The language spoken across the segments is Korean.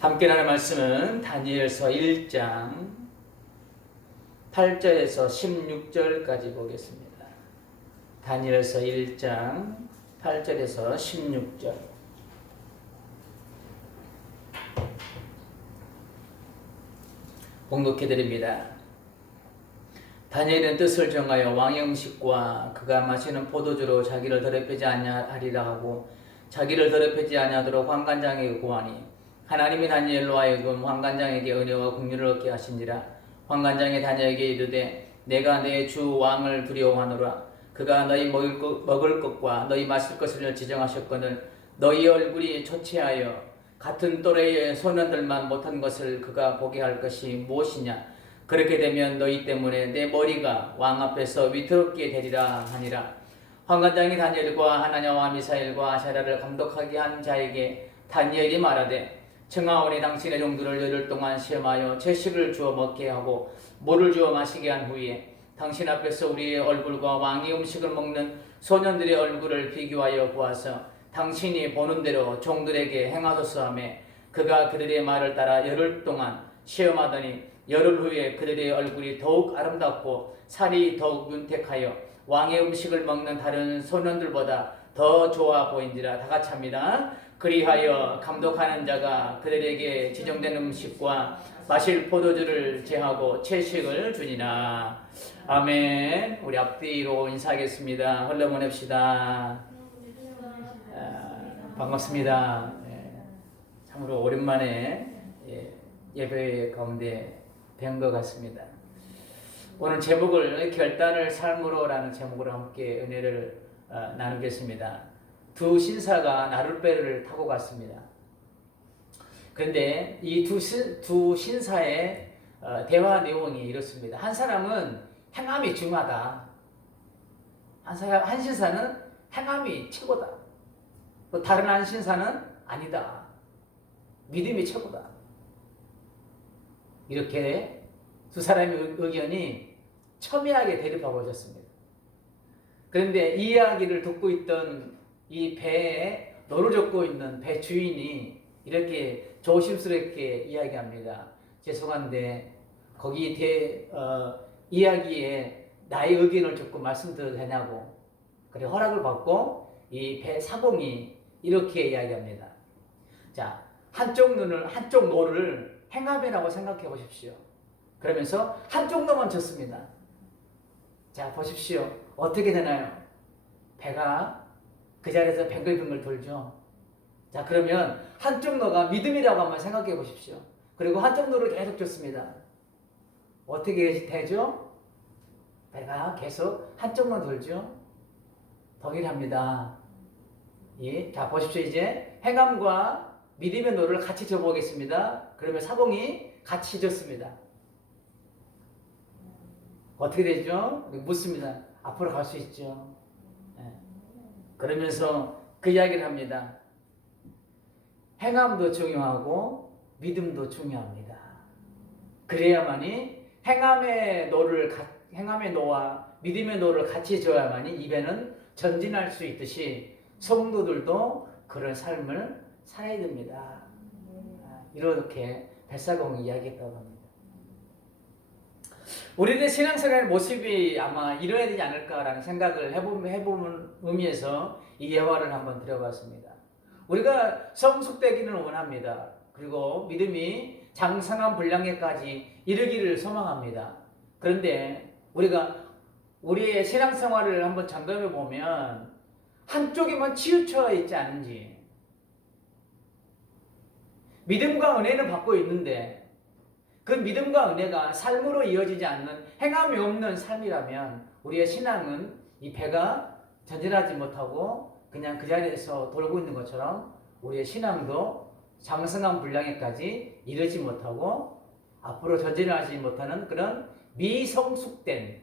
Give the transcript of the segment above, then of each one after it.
함께 나눌 말씀은 다니엘서 1장 8절에서 16절까지 보겠습니다. 다니엘서 1장 8절에서 16절. 봉독해 드립니다. 다니엘은 뜻을 정하여 왕의 음식과 그가 마시는 포도주로 자기를 더럽히지 아니하리라 하고 자기를 더럽히지 아니하도록 환관장에게 구하니 하나님이 다니엘로 하여금 환관장에게 은혜와 긍휼을 얻게 하시니라. 환관장이 다니엘에게 이르되 내가 내 주 왕을 두려워하노라. 그가 너희 먹을 것과 너희 마실 것을 지정하셨거늘 너희 얼굴이 초췌하여 같은 또래의 소년들만 못한 것을 그가 보게 할 것이 무엇이냐. 그렇게 되면 너희 때문에 내 머리가 왕 앞에서 위태롭게 되리라 하니라. 환관장이 다니엘과 하나냐와 미사엘과 아샤랴를 감독하게 한 자에게 다니엘이 말하되 청하오니 당신의 종들을 열흘 동안 시험하여 채식을 주어 먹게 하고 물을 주어 마시게 한 후에 당신 앞에서 우리의 얼굴과 왕의 음식을 먹는 소년들의 얼굴을 비교하여 보아서 당신이 보는 대로 종들에게 행하소서 하며 그가 그들의 말을 따라 열흘 동안 시험하더니 열흘 후에 그들의 얼굴이 더욱 아름답고 살이 더욱 윤택하여 왕의 음식을 먹는 다른 소년들보다 더 좋아 보인지라. 다 같이 합니다. 그리하여 감독하는 자가 그들에게 지정된 음식과 마실 포도주를 제하고 채식을 주니라. 아멘. 우리 앞뒤로 인사하겠습니다. 흘러보냅시다. 반갑습니다. 참으로 오랜만에 예배 가운데 뵌 것 같습니다. 오늘 제목을 결단을 삶으로 라는 제목으로 함께 은혜를 나누겠습니다. 두 신사가 나룻배를 타고 갔습니다. 그런데 이 두 신사의 대화 내용이 이렇습니다. 한 사람은 행함이 중하다. 한 신사는 행함이 최고다. 또 다른 한 신사는 아니다. 믿음이 최고다. 이렇게 두 사람의 의견이 첨예하게 대립하고 있었습니다. 그런데 이 이야기를 듣고 있던 이 배에 노를 젓고 있는 배 주인이 이렇게 조심스럽게 이야기합니다. 죄송한데 거기 이야기에 나의 의견을 듣고 말씀드려도 되냐고. 그래 허락을 받고 이 배 사공이 이렇게 이야기합니다. 자, 한쪽 노를 행함이라고 생각해 보십시오. 그러면서 한쪽 노만 쳤습니다. 자, 보십시오. 어떻게 되나요? 배가 그 자리에서 뱅글뱅글 돌죠. 자, 그러면 한쪽 노가 믿음이라고 한번 생각해 보십시오. 그리고 한쪽 노를 계속 쳤습니다. 어떻게 되죠? 배가 계속 한쪽만 돌죠. 동일합니다. 예. 자, 보십시오. 이제 행함과 믿음의 노를 같이 쳐보겠습니다. 그러면 사공이 같이 졌습니다. 어떻게 되죠? 묻습니다. 앞으로 갈 수 있죠. 예. 그러면서 그 이야기를 합니다. 행함도 중요하고 믿음도 중요합니다. 그래야만이 행함의 노와 믿음의 노를 같이 줘야만이 이 배는 전진할 수 있듯이 성도들도 그런 삶을 살아야 됩니다. 이렇게 뱃사공이 이야기했다고 합니다. 우리의 신앙생활의 모습이 아마 이뤄야 되지 않을까라는 생각을 해보는 의미에서 이 예화를 한번 드려봤습니다. 우리가 성숙되기는 원합니다. 그리고 믿음이 장성한 분량에까지 이르기를 소망합니다. 그런데 우리가 우리의 신앙생활을 한번 점검해 보면 한쪽에만 치우쳐 있지 않은지, 믿음과 은혜는 받고 있는데 그 믿음과 은혜가 삶으로 이어지지 않는 행함이 없는 삶이라면 우리의 신앙은 이 배가 전진하지 못하고 그냥 그 자리에서 돌고 있는 것처럼 우리의 신앙도 장성한 분량에까지 이르지 못하고 앞으로 전진하지 못하는 그런 미성숙된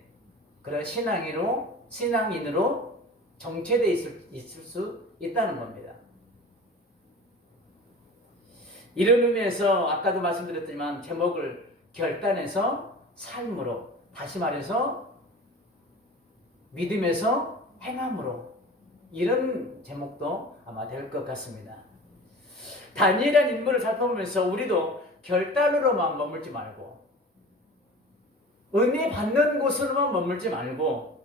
그런 신앙인으로 정체되어 있을 수 있다는 겁니다. 이런 의미에서 아까도 말씀드렸지만 제목을 결단해서 삶으로, 다시 말해서 믿음에서 행함으로, 이런 제목도 아마 될 것 같습니다. 다니엘이라는 인물을 살펴보면서 우리도 결단으로만 머물지 말고 은혜 받는 곳으로만 머물지 말고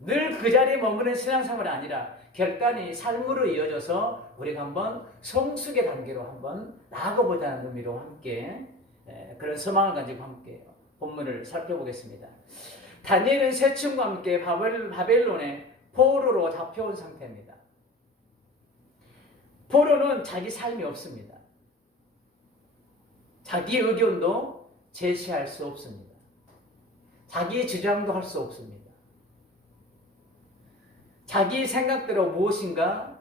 늘 그 자리에 머무는 신앙생활이 아니라 결단이 삶으로 이어져서 우리가 한번 성숙의 단계로 한번 나아가보자는 의미로 함께 그런 소망을 가지고 함께 본문을 살펴보겠습니다. 다니엘은 세층과 함께 바벨론의 포로로 잡혀온 상태입니다. 포로는 자기 삶이 없습니다. 자기 의견도 제시할 수 없습니다. 자기 주장도 할 수 없습니다. 자기 생각대로 무엇인가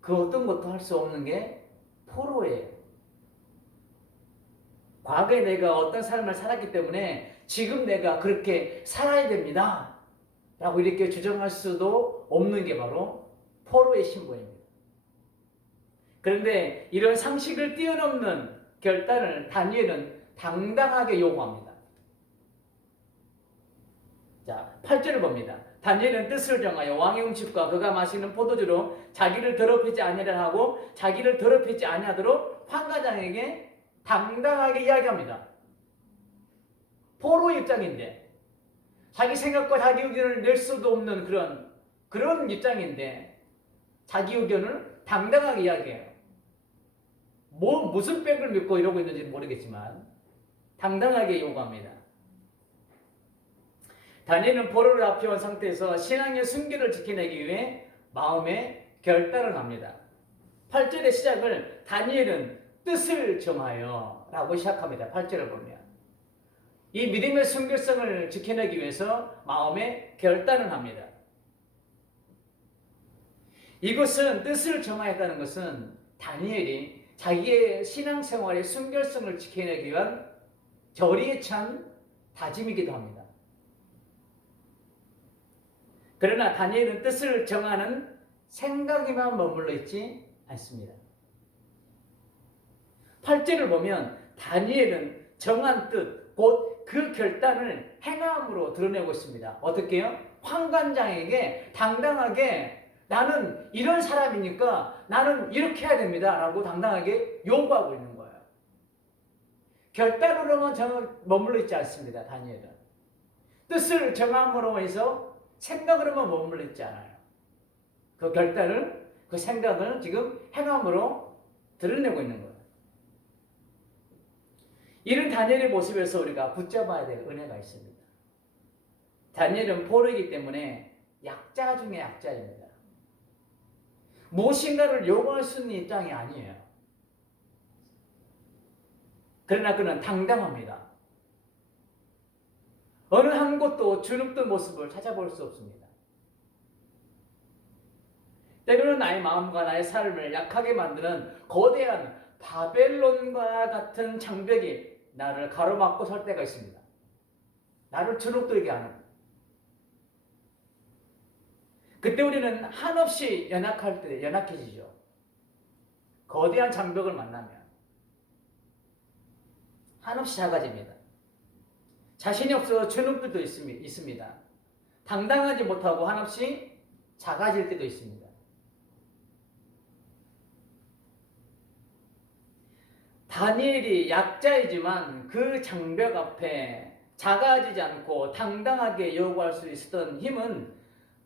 그 어떤 것도 할 수 없는 게 포로예요. 과거에 내가 어떤 삶을 살았기 때문에 지금 내가 그렇게 살아야 됩니다 라고 이렇게 주장할 수도 없는 게 바로 포로의 신분입니다. 그런데 이런 상식을 뛰어넘는 결단을 다니엘은 당당하게 요구합니다. 자, 8절을 봅니다. 다니엘은 뜻을 정하여 왕의 음식과 그가 마시는 포도주로 자기를 더럽히지 아니하려 하고 자기를 더럽히지 아니하도록 환관장에게 당당하게 이야기합니다. 포로 입장인데 자기 생각과 자기 의견을 낼 수도 없는 그런 입장인데 자기 의견을 당당하게 이야기해요. 무슨 백을 믿고 이러고 있는지 모르겠지만 당당하게 요구합니다. 다니엘은 포로를 잡혀온 상태에서 신앙의 순결을 지켜내기 위해 마음에 결단을 합니다. 8절의 시작을 다니엘은 뜻을 정하여 라고 시작합니다. 8절을 보면 이 믿음의 순결성을 지켜내기 위해서 마음에 결단을 합니다. 이것은 뜻을 정하였다는 것은 다니엘이 자기의 신앙생활의 순결성을 지켜내기 위한 결의에 찬 다짐이기도 합니다. 그러나 다니엘은 뜻을 정하는 생각에만 머물러 있지 않습니다. 8절을 보면 다니엘은 정한 뜻, 곧 그 결단을 행함으로 드러내고 있습니다. 어떻게요? 환관장에게 당당하게 나는 이런 사람이니까 나는 이렇게 해야 됩니다 라고 당당하게 요구하고 있는 거예요. 결단으로만 머물러 있지 않습니다. 다니엘은 뜻을 정함으로 해서 생각으로만 머물러 있지 않아요. 그 결단을, 그 생각을 지금 행함으로 드러내고 있는 거예요. 이런 다니엘의 모습에서 우리가 붙잡아야 될 은혜가 있습니다. 다니엘은 포로이기 때문에 약자 중에 약자입니다. 무엇인가를 요구할 수 있는 입장이 아니에요. 그러나 그는 당당합니다. 어느 한 곳도 주눅든 모습을 찾아볼 수 없습니다. 때로는 나의 마음과 나의 삶을 약하게 만드는 거대한 바벨론과 같은 장벽이 나를 가로막고 설 때가 있습니다. 나를 주눅들게 하는. 그때 우리는 한없이 연약해지죠. 거대한 장벽을 만나면 한없이 작아집니다. 자신이 없어 주눅들도 있습니다. 당당하지 못하고 한없이 작아질 때도 있습니다. 다니엘이 약자이지만 그 장벽 앞에 작아지지 않고 당당하게 요구할 수 있었던 힘은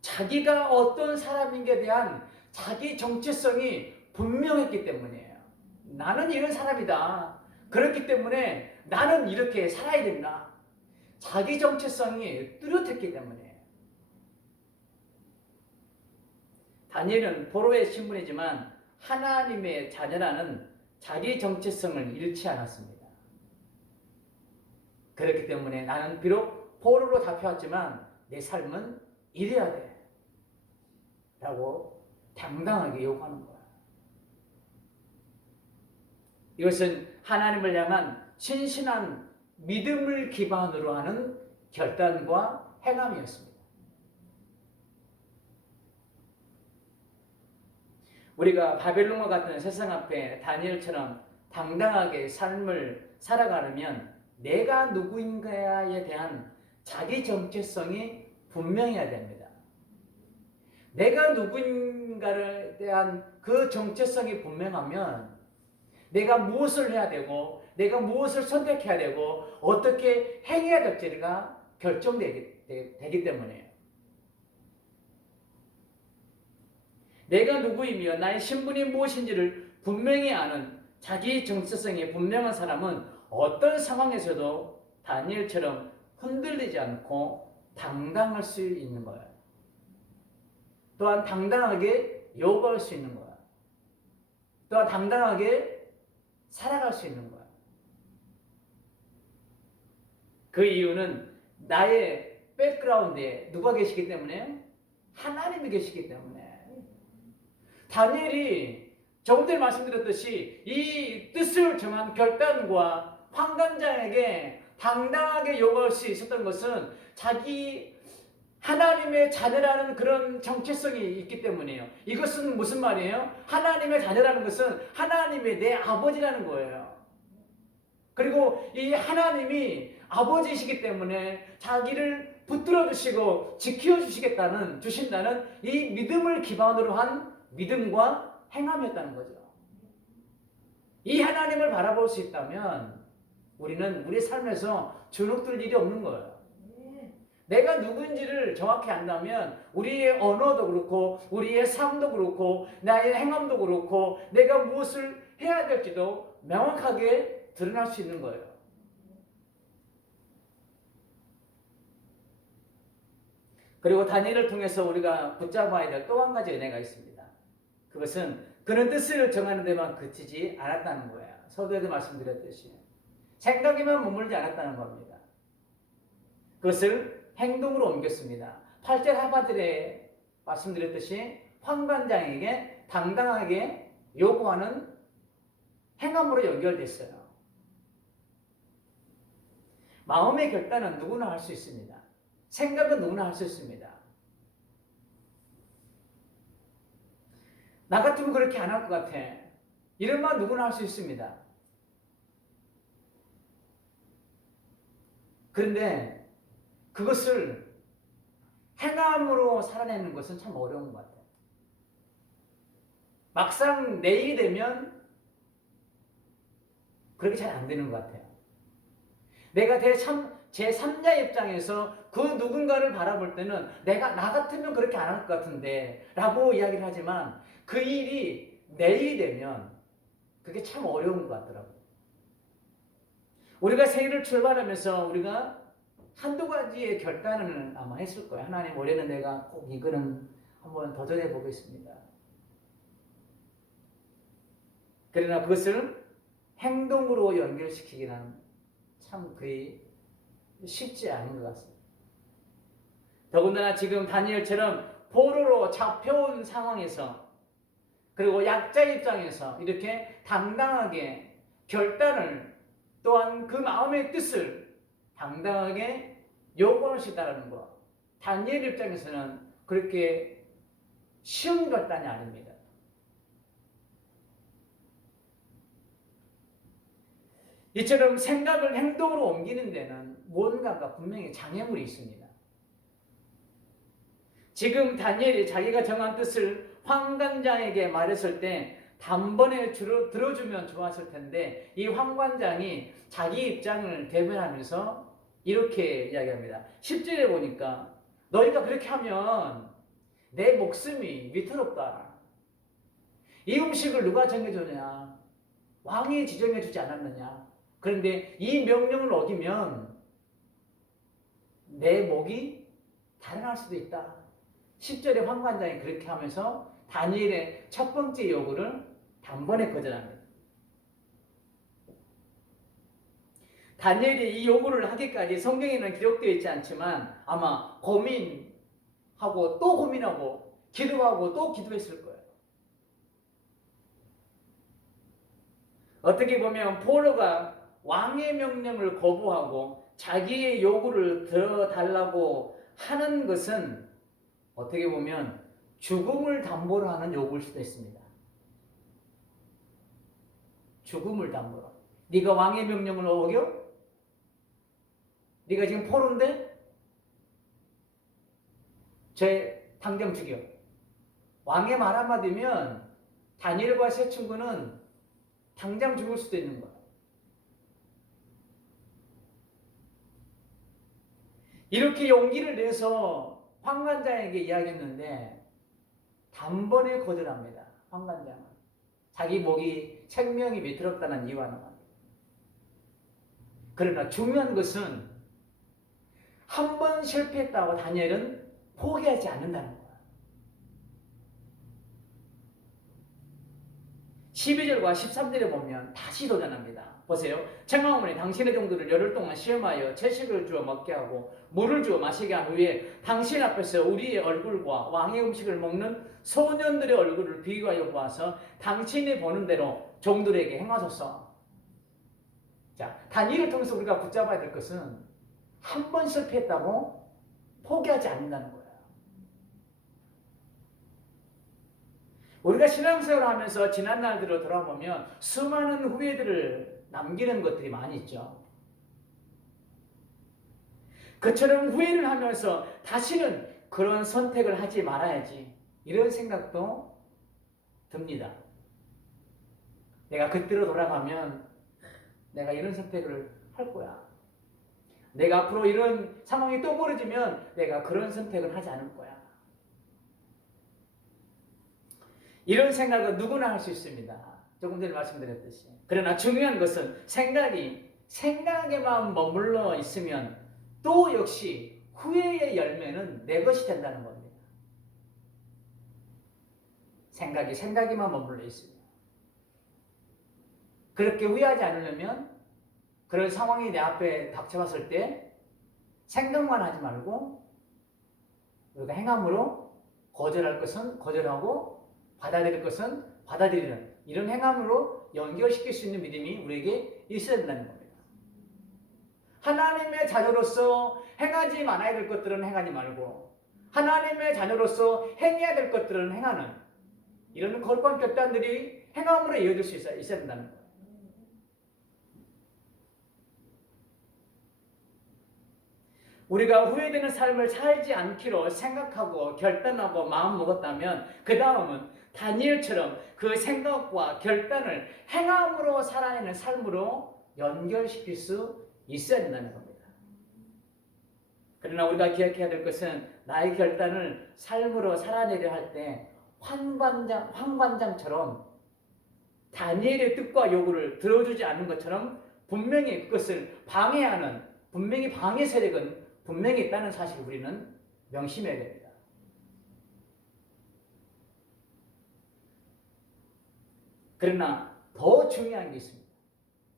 자기가 어떤 사람인게 대한 자기 정체성이 분명했기 때문이에요. 나는 이런 사람이다. 그렇기 때문에 나는 이렇게 살아야 된다. 자기 정체성이 뚜렷했기 때문이에요. 다니엘은 포로의 신분이지만 하나님의 자녀라는 자기 정체성을 잃지 않았습니다. 그렇기 때문에 나는 비록 포로로 잡혀왔지만 내 삶은 이래야 돼 라고 당당하게 요구하는 거야. 이것은 하나님을 향한 신신한 믿음을 기반으로 하는 결단과 행함이었습니다. 우리가 바벨론과 같은 세상 앞에 다니엘처럼 당당하게 삶을 살아가려면 내가 누구인가에 대한 자기 정체성이 분명해야 됩니다. 내가 누구인 누군가에 대한 그 정체성이 분명하면 내가 무엇을 해야 되고 내가 무엇을 선택해야 되고 어떻게 행해야 될지가 결정되기 때문이에요. 내가 누구이며 나의 신분이 무엇인지를 분명히 아는 자기 정체성이 분명한 사람은 어떤 상황에서도 다니엘처럼 흔들리지 않고 당당할 수 있는 거예요. 또한 당당하게 요구할 수 있는 거야. 또한 당당하게 살아갈 수 있는 거야. 그 이유는 나의 백그라운드에 누가 계시기 때문에요? 하나님이 계시기 때문에. 다니엘이 조금 전에 말씀드렸듯이 이 뜻을 정한 결단과 환관장에게 당당하게 요구할 수 있었던 것은 자기 하나님의 자녀라는 그런 정체성이 있기 때문이에요. 이것은 무슨 말이에요? 하나님의 자녀라는 것은 하나님의 내 아버지라는 거예요. 그리고 이 하나님이 아버지이시기 때문에 자기를 붙들어 주시고 지켜 주신다는 이 믿음을 기반으로 한 믿음과 행함이었다는 거죠. 이 하나님을 바라볼 수 있다면 우리는 우리 삶에서 주눅들 일이 없는 거예요. 내가 누구인지를 정확히 안다면 우리의 언어도 그렇고 우리의 삶도 그렇고 나의 행함도 그렇고 내가 무엇을 해야 될지도 명확하게 드러날 수 있는 거예요. 그리고 다니엘을 통해서 우리가 붙잡아야 될 또 한 가지 은혜가 있습니다. 그것은 그는 뜻을 정하는 데만 그치지 않았다는 거예요. 서두에도 말씀드렸듯이 생각에만 머물지 않았다는 겁니다. 그것을 행동으로 옮겼습니다. 8절 하반절에 말씀드렸듯이 환관장에게 당당하게 요구하는 행함으로 연결됐어요. 마음의 결단은 누구나 할 수 있습니다. 생각은 누구나 할 수 있습니다. 나 같으면 그렇게 안 할 것 같아. 이런 말 누구나 할 수 있습니다. 그런데 그것을 행함으로 살아내는 것은 참 어려운 것 같아요. 막상 내일이 되면 그렇게 잘 안 되는 것 같아요. 내가 제3자 입장에서 그 누군가를 바라볼 때는 나 같으면 그렇게 안 할 것 같은데 라고 이야기를 하지만 그 일이 내일이 되면 그게 참 어려운 것 같더라고요. 우리가 새해를 출발하면서 우리가 한두 가지의 결단을 아마 했을 거예요. 하나님, 올해는 내가 꼭 이거는 한번 도전해 보겠습니다. 그러나 그것을 행동으로 연결시키기는 참 거의 쉽지 않은 것 같습니다. 더군다나 지금 다니엘처럼 포로로 잡혀온 상황에서 그리고 약자 입장에서 이렇게 당당하게 결단을 또한 그 마음의 뜻을 당당하게 요구할 수 있다는 것. 다니엘 입장에서는 그렇게 쉬운 결단이 아닙니다. 이처럼 생각을 행동으로 옮기는 데는 뭔가가 분명히 장애물이 있습니다. 지금 다니엘이 자기가 정한 뜻을 환관장에게 말했을 때 단번에 들어주면 좋았을 텐데 이 환관장이 자기 입장을 대변하면서 이렇게 이야기합니다. 10절에 보니까 너희가 그렇게 하면 내 목숨이 위태롭다. 이 음식을 누가 정해주냐? 왕이 지정해주지 않았느냐? 그런데 이 명령을 어기면 내 목이 달아날 수도 있다. 10절에 환관장이 그렇게 하면서 다니엘의 첫 번째 요구를 단번에 거절합니다. 다니엘이 이 요구를 하기까지 성경에는 기록되어 있지 않지만 아마 고민하고 또 고민하고 기도하고 또 기도했을 거예요. 어떻게 보면 포로가 왕의 명령을 거부하고 자기의 요구를 들어달라고 하는 것은 어떻게 보면 죽음을 담보로 하는 요구일 수도 있습니다. 죽음을 담보로. 네가 왕의 명령을 어겨? 네가 지금 포로인데? 당장 죽여. 왕의 말 한마디면 다니엘과 세 친구는 당장 죽을 수도 있는 거예요. 이렇게 용기를 내서 환관장에게 이야기했는데 단번에 거절합니다. 환관장은 자기 목이 생명이 위태롭다는 이유 하나만. 그러나 중요한 것은 한 번 실패했다고 다니엘은 포기하지 않는다는 거예요. 12절과 13절에 보면 다시 도전합니다. 보세요. 청하오니 당신의 종들을 열흘 동안 시험하여 채식을 주어 먹게 하고 물을 주어 마시게 한 후에 당신 앞에서 우리의 얼굴과 왕의 음식을 먹는 소년들의 얼굴을 비교하여 보아서 당신이 보는 대로 종들에게 행하소서. 자, 다니엘을 통해서 우리가 붙잡아야 될 것은 한 번 실패했다고 포기하지 않는다는 거예요. 우리가 신앙생활을 하면서 지난 날들을 돌아보면 수많은 후회들을 남기는 것들이 많이 있죠. 그처럼 후회를 하면서 다시는 그런 선택을 하지 말아야지 이런 생각도 듭니다. 내가 그때로 돌아가면 내가 이런 선택을 할 거야. 내가 앞으로 이런 상황이 또 벌어지면 내가 그런 선택을 하지 않을 거야. 이런 생각은 누구나 할 수 있습니다. 조금 전에 말씀드렸듯이. 그러나 중요한 것은 생각에만 머물러 있으면 또 역시 후회의 열매는 내 것이 된다는 겁니다. 생각에만 머물러 있으면. 그렇게 후회하지 않으려면 그런 상황이 내 앞에 닥쳐왔을 때 생각만 하지 말고 우리가 행함으로 거절할 것은 거절하고 받아들일 것은 받아들이는 이런 행함으로 연결시킬 수 있는 믿음이 우리에게 있어야 된다는 겁니다. 하나님의 자녀로서 행하지 말아야 될 것들은 행하지 말고 하나님의 자녀로서 행해야 될 것들은 행하는 이런 거룩한 결단들이 행함으로 이어질 수 있어야 된다는 거예요. 우리가 후회되는 삶을 살지 않기로 생각하고 결단하고 마음먹었다면 그 다음은 다니엘처럼 그 생각과 결단을 행함으로 살아내는 삶으로 연결시킬 수 있어야 된다는 겁니다. 그러나 우리가 기억해야 될 것은 나의 결단을 삶으로 살아내려 할 때 환관장처럼 다니엘의 뜻과 요구를 들어주지 않는 것처럼 분명히 그것을 방해하는 분명히 방해 세력은 분명히 있다는 사실을 우리는 명심해야 됩니다. 그러나 더 중요한 게 있습니다.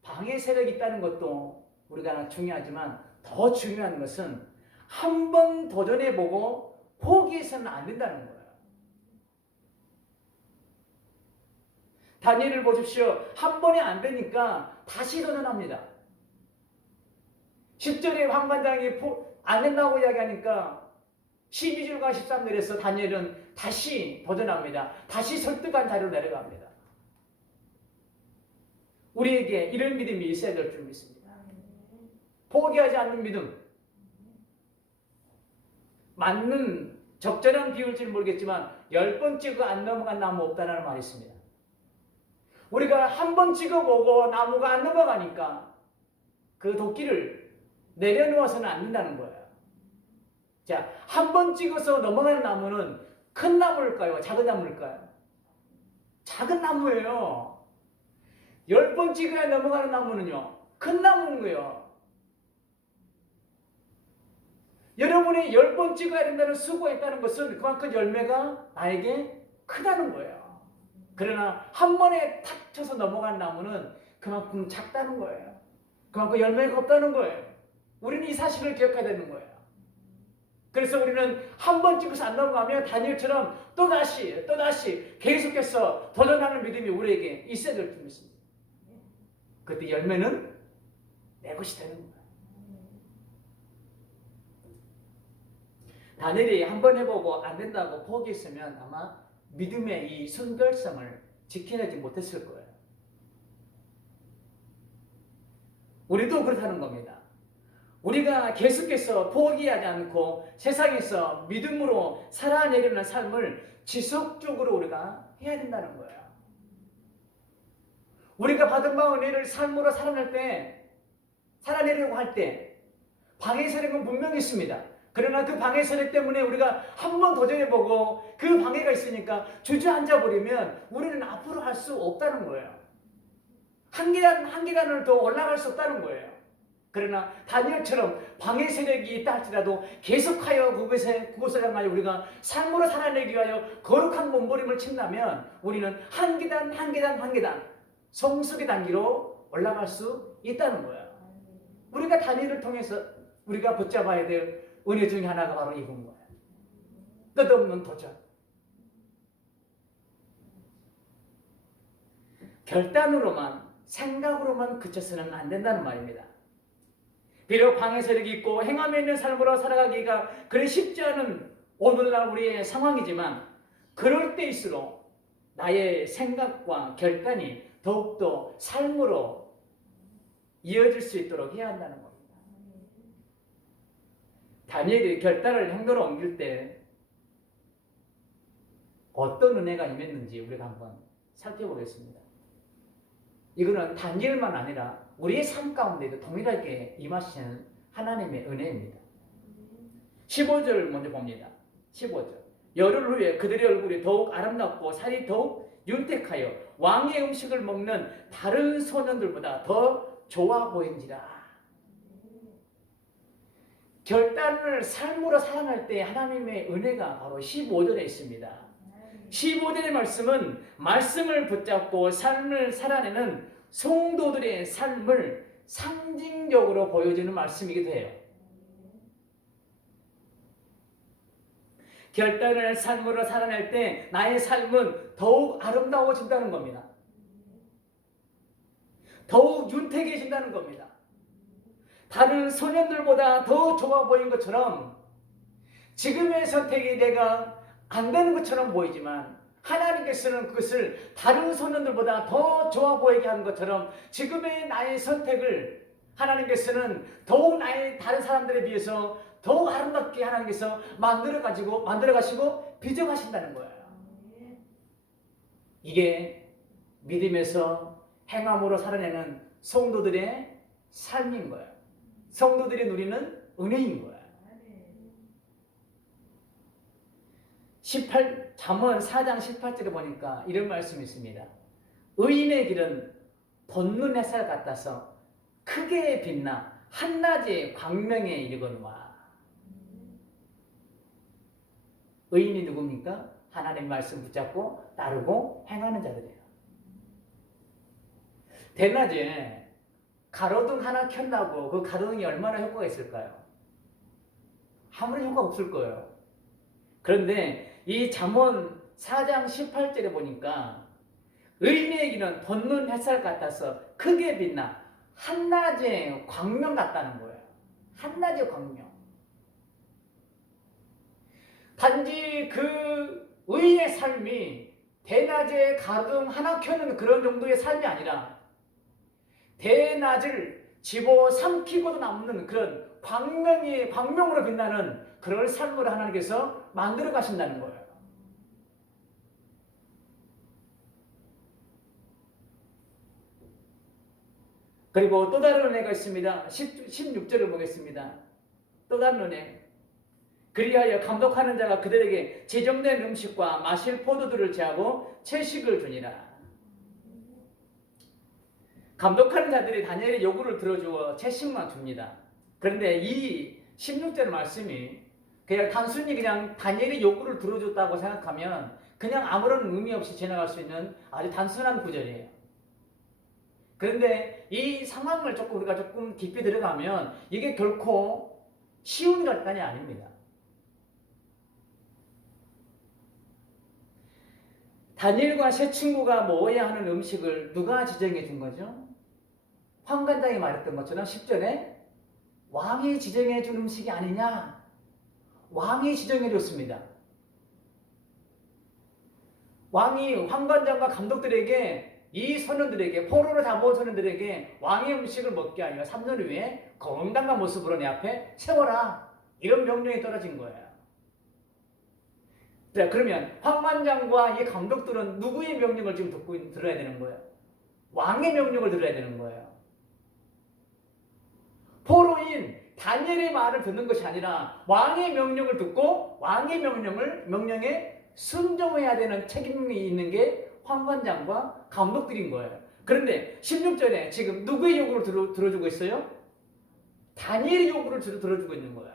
방해 세력이 있다는 것도 우리가 중요하지만 더 중요한 것은 한 번 도전해보고 포기해서는 안 된다는 거예요. 다니엘을 보십시오. 한 번에 안 되니까 다시 도전합니다. 10절에 환관장이 안 된다고 이야기하니까 12절과 13절에서 다니엘은 다시 도전합니다. 다시 설득한 자리로 내려갑니다. 우리에게 이런 믿음이 있어야 될 줄 믿습니다. 포기하지 않는 믿음. 맞는 적절한 비율일지는 모르겠지만 10번 찍어 안 넘어간 나무 없다는 말이 있습니다. 우리가 한 번 찍어보고 나무가 안 넘어가니까 그 도끼를 내려놓아서는 안 된다는 거예요. 자, 한 번 찍어서 넘어가는 나무는 큰 나무일까요? 작은 나무일까요? 작은 나무예요. 10번 찍어야 넘어가는 나무는요, 큰 나무인 거예요. 여러분이 10번 찍어야 된다는 수고가 있다는 것은 그만큼 열매가 나에게 크다는 거예요. 그러나 한 번에 탁 쳐서 넘어간 나무는 그만큼 작다는 거예요. 그만큼 열매가 없다는 거예요. 우리는 이 사실을 기억해야 되는 거예요. 그래서 우리는 한 번 찍어서 안 넘어가면 다니엘처럼 또다시 계속해서 도전하는 믿음이 우리에게 있어야 될 줄 믿습니다. 그때 열매는 내 것이 되는 거예요. 다니엘이 한 번 해보고 안 된다고 포기했으면 아마 믿음의 이 순결성을 지켜내지 못했을 거예요. 우리도 그렇다는 겁니다. 우리가 계속해서 포기하지 않고 세상에서 믿음으로 살아내려는 삶을 지속적으로 우리가 해야 된다는 거예요. 우리가 받은 바 은혜를 삶으로 살아내려고 할 때 방해 세력은 분명히 있습니다. 그러나 그 방해 세력 때문에 우리가 한번 도전해보고 그 방해가 있으니까 주저앉아 버리면 우리는 앞으로 할 수 없다는 거예요. 한 계단을 더 올라갈 수 없다는 거예요. 그러나 다니엘처럼 방해 세력이 있다 할지라도 계속하여 그곳을 향하여 우리가 삶으로 살아내기 위하여 거룩한 몸부림을 친다면 우리는 한 계단 성숙의 단계로 올라갈 수 있다는 거예요. 우리가 다니엘을 통해서 우리가 붙잡아야 될 은혜 중에 하나가 바로 이건 거예요. 끝없는 도전. 결단으로만 생각으로만 그쳐서는 안 된다는 말입니다. 비록 방해 세력이 있고 행함에 있는 삶으로 살아가기가 그리 쉽지 않은 오늘날 우리의 상황이지만 그럴 때일수록 나의 생각과 결단이 더욱더 삶으로 이어질 수 있도록 해야 한다는 겁니다. 다니엘이 결단을 행동으로 옮길 때 어떤 은혜가 임했는지 우리가 한번 살펴보겠습니다. 이거는 다니엘만 아니라 우리의 삶 가운데도 동일하게 임하시는 하나님의 은혜입니다. 15절 먼저 봅니다. 15절. 열흘 후에 그들의 얼굴이 더욱 아름답고 살이 더욱 윤택하여 왕의 음식을 먹는 다른 소년들보다 더 좋아 보인지라. 결단을 삶으로 살아갈 때 하나님의 은혜가 바로 15절에 있습니다. 15절의 말씀은 말씀을 붙잡고 삶을 살아내는 성도들의 삶을 상징적으로 보여주는 말씀이기도 해요. 결단을 삶으로 살아낼 때 나의 삶은 더욱 아름다워진다는 겁니다. 더욱 윤택해진다는 겁니다. 다른 소년들보다 더 좋아 보인 것처럼 지금의 선택이 내가 안 되는 것처럼 보이지만 하나님께서는 그것을 다른 소년들보다 더 좋아 보이게 하는 것처럼 지금의 나의 선택을 하나님께서는 더욱 나의 다른 사람들에 비해서 더욱 아름답게 하나님께서 만들어 가시고 빚어가신다는 거예요. 이게 믿음에서 행함으로 살아내는 성도들의 삶인 거예요. 성도들이 누리는 은혜인 거예요. 잠언 4장 18절에 보니까 이런 말씀이 있습니다. 의인의 길은 돋는 햇살 같아서 크게 빛나 한낮의 광명에 이르거니와. 의인이 누굽니까? 하나님 말씀 붙잡고 따르고 행하는 자들이에요. 대낮에 가로등 하나 켠다고 그 가로등이 얼마나 효과가 있을까요? 아무런 효과가 없을 거예요. 그런데 이 잠언 4장 18절에 보니까 의인의 길은 돋는 햇살 같아서 크게 빛나 한낮의 광명 같다는 거예요. 한낮의 광명. 단지 그 의인의 삶이 대낮에 가로등 하나 켜는 그런 정도의 삶이 아니라 대낮을 집어삼키고도 남는 그런 광명으로 빛나는 그런 삶으로 하나님께서 만들어 가신다는 거예요. 그리고 또 다른 은혜가 있습니다. 16절을 보겠습니다. 또 다른 은혜. 그리하여 감독하는 자가 그들에게 제정된 음식과 마실 포도주를 제하고 채식을 주니라. 감독하는 자들이 다니엘의 요구를 들어주어 채식만 줍니다. 그런데 이 16절 말씀이 그냥 단순히 그냥 다니엘의 요구를 들어줬다고 생각하면 그냥 아무런 의미 없이 지나갈 수 있는 아주 단순한 구절이에요. 그런데 이 상황을 우리가 조금 깊이 들어가면 이게 결코 쉬운 결단이 아닙니다. 다니엘과 세 친구가 먹어야 하는 음식을 누가 지정해 준 거죠? 환관장이 말했던 것처럼 10절에 왕이 지정해 준 음식이 아니냐? 왕이 지정해 줬습니다. 왕이 환관장과 감독들에게 이 선원들에게 포로로 잡아온 선원들에게 왕의 음식을 먹게 하여 3년 후에 건강한 모습으로 내 앞에 세워라. 이런 명령이 떨어진 거예요. 자, 그러면 황관장과 이 감독들은 누구의 명령을 지금 들어야 되는 거예요? 왕의 명령을 들어야 되는 거예요. 포로인 다니엘의 말을 듣는 것이 아니라 왕의 명령을 듣고 왕의 명령에 순종해야 되는 책임이 있는 게 황관장과 감독들인 거예요. 그런데 16절에 지금 누구의 요구를 들어주고 있어요? 다니엘의 요구를 들어주고 있는 거예요.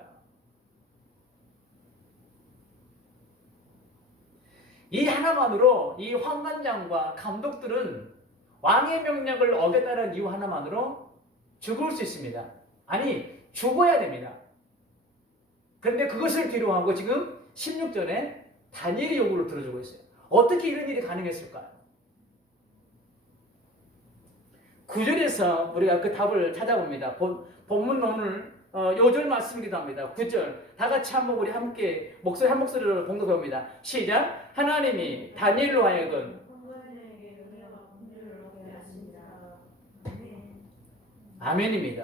이 하나만으로 이 황관장과 감독들은 왕의 명령을 어겼다는 이유 하나만으로 죽을 수 있습니다. 아니, 죽어야 됩니다. 그런데 그것을 뒤로하고 지금 16절에 다니엘의 요구를 들어주고 있어요. 어떻게 이런 일이 가능했을까요? 9절에서 우리가 그 답을 찾아봅니다. 본문 오늘 요절 말씀이기도 합니다. 9절 다 같이 한번 우리 함께 목소리 한 목소리로 봉독해봅니다. 시작. 하나님이 다니엘로 하여금 아멘입니다.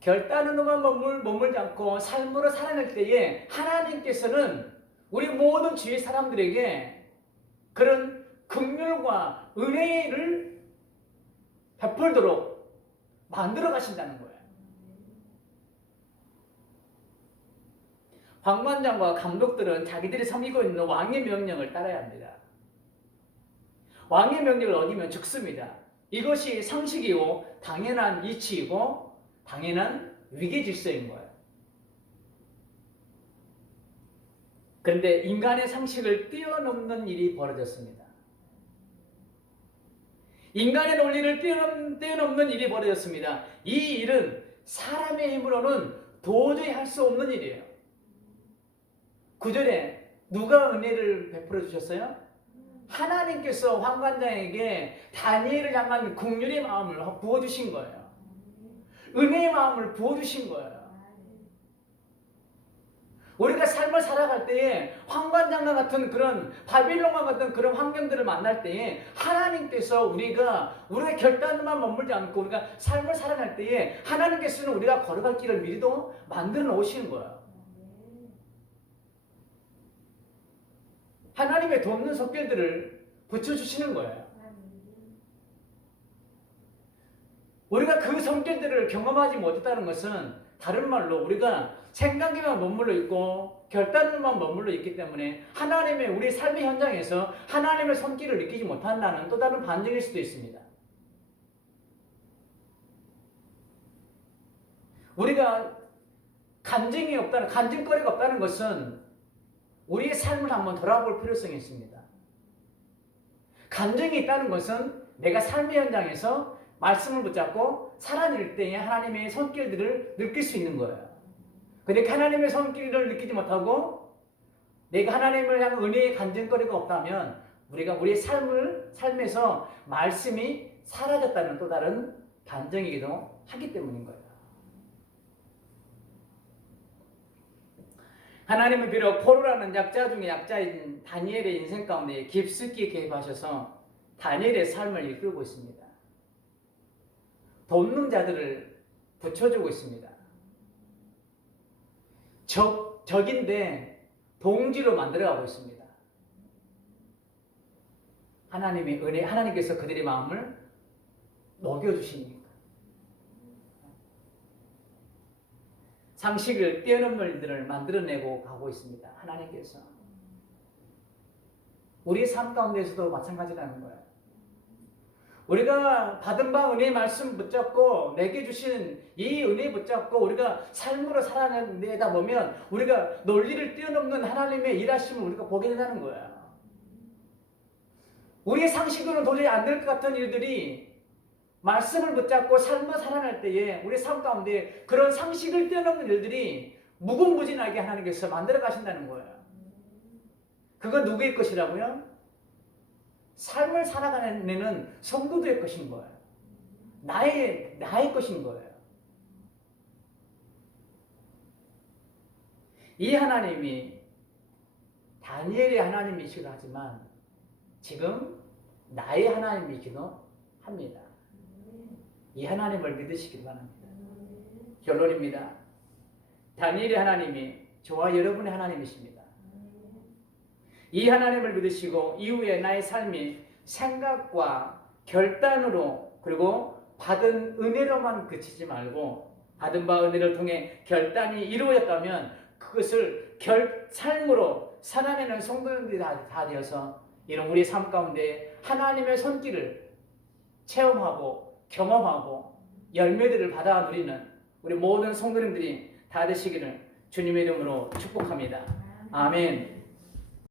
결단으로만 머물지 않고 삶으로 살아낼 때에 하나님께서는 우리 모든 주위 사람들에게 그런 긍휼과 은혜를 베풀도록 만들어 가신다는 거예요. 황관장과 감독들은 자기들이 섬기고 있는 왕의 명령을 따라야 합니다. 왕의 명령을 어기면 죽습니다. 이것이 상식이고 당연한 이치이고 당연한 위계 질서인 거예요. 그런데 인간의 상식을 뛰어넘는 일이 벌어졌습니다. 인간의 논리를 뛰어넘는 일이 벌어졌습니다. 이 일은 사람의 힘으로는 도저히 할 수 없는 일이에요. 9절에 누가 은혜를 베풀어 주셨어요? 하나님께서 황관장에게 다니엘을 향한 긍휼의 마음을 부어주신 거예요. 은혜의 마음을 부어주신 거예요. 우리가 삶을 살아갈 때에 황관장과 같은 그런 바빌론과 같은 그런 환경들을 만날 때에 하나님께서 우리가 결단만 머물지 않고 우리가 삶을 살아갈 때에 하나님께서는 우리가 걸어갈 길을 미리도 만들어 놓으시는 거예요. 하나님의 돕는 손길들을 붙여주시는 거예요. 우리가 그 손길들을 경험하지 못했다는 것은 다른 말로 우리가 생각에만 머물러 있고 결단에만 머물러 있기 때문에 하나님의 우리 삶의 현장에서 하나님의 손길을 느끼지 못한다는 또 다른 반증일 수도 있습니다. 우리가 간증거리가 없다는 것은 우리의 삶을 한번 돌아볼 필요성이 있습니다. 간증이 있다는 것은 내가 삶의 현장에서 말씀을 붙잡고 살아낼 때에 하나님의 손길들을 느낄 수 있는 거예요. 근데 하나님의 손길을 느끼지 못하고 내가 하나님을 향한 은혜의 간증거리가 없다면 우리가 우리의 삶에서 말씀이 사라졌다는 또 다른 반증이기도 하기 때문인 거예요. 하나님은 비록 포로라는 약자 중에 약자인 다니엘의 인생 가운데 깊숙이 개입하셔서 다니엘의 삶을 이끌고 있습니다. 돕는 자들을 붙여주고 있습니다. 적인데 동지로 만들어가고 있습니다. 하나님의 은혜, 하나님께서 그들의 마음을 녹여주시니까. 상식을 뛰어넘는 일들을 만들어내고 가고 있습니다. 하나님께서. 우리의 삶 가운데서도 마찬가지라는 거예요. 우리가 받은 바 은혜의 말씀 붙잡고 내게 주신 이 은혜 붙잡고 우리가 삶으로 살아내다 보면 우리가 논리를 뛰어넘는 하나님의 일하심을 우리가 보게 된다는 거예요. 우리의 상식으로는 도저히 안 될 것 같은 일들이 말씀을 붙잡고 삶을 살아낼 때에 우리 삶 가운데 그런 상식을 뛰어넘는 일들이 무궁무진하게 하나님께서 만들어 가신다는 거예요. 그건 누구의 것이라고요? 삶을 살아가는 성도들의 것인 거예요. 나의 것인 거예요. 이 하나님이 다니엘의 하나님이시기도 하지만 지금 나의 하나님이기도 합니다. 이 하나님을 믿으시기 바랍니다. 결론입니다. 다니엘의 하나님이 저와 여러분의 하나님이십니다. 이 하나님을 믿으시고 이후에 나의 삶이 생각과 결단으로 그리고 받은 은혜로만 그치지 말고 받은 바 은혜를 통해 결단이 이루어졌다면 그것을 삶으로 살아내는 성도님들이 다 되어서 이런 우리 삶 가운데 하나님의 손길을 체험하고 경험하고 열매들을 받아 누리는 우리 모든 성도님들이 다 되시기를 주님의 이름으로 축복합니다. 아멘.